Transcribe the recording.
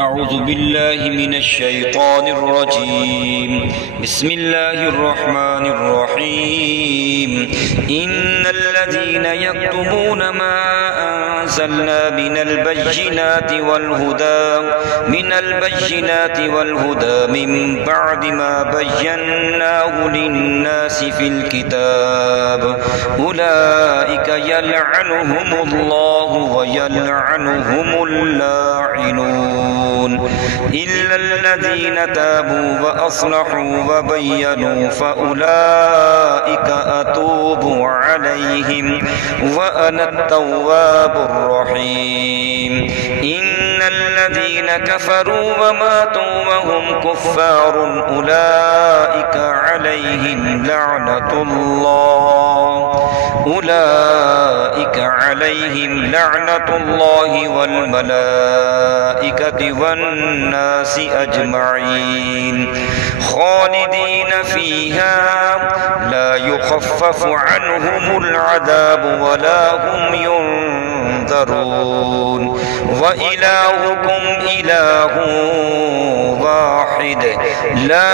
أعوذ بالله من الشيطان الرجيم. بسم الله الرحمن الرحيم. إن الذين يكتمون ما أنزلنا من البينات والهدى من بعد ما بيناه للناس في الكتاب أولئك يلعنهم الله ويلعنهم اللاعنون إلا الذين تابوا وأصلحوا وبينوا فأولئك أتوب عليهم وأنا التواب الرحيم. إن الذين كفروا وماتوا وهم كفار أولئك عليهم لعنة الله والملائكة والناس أجمعين خالدين فيها لا يخفف عنهم العذاب ولا هم ينذرون وإلهكم إله واحد لا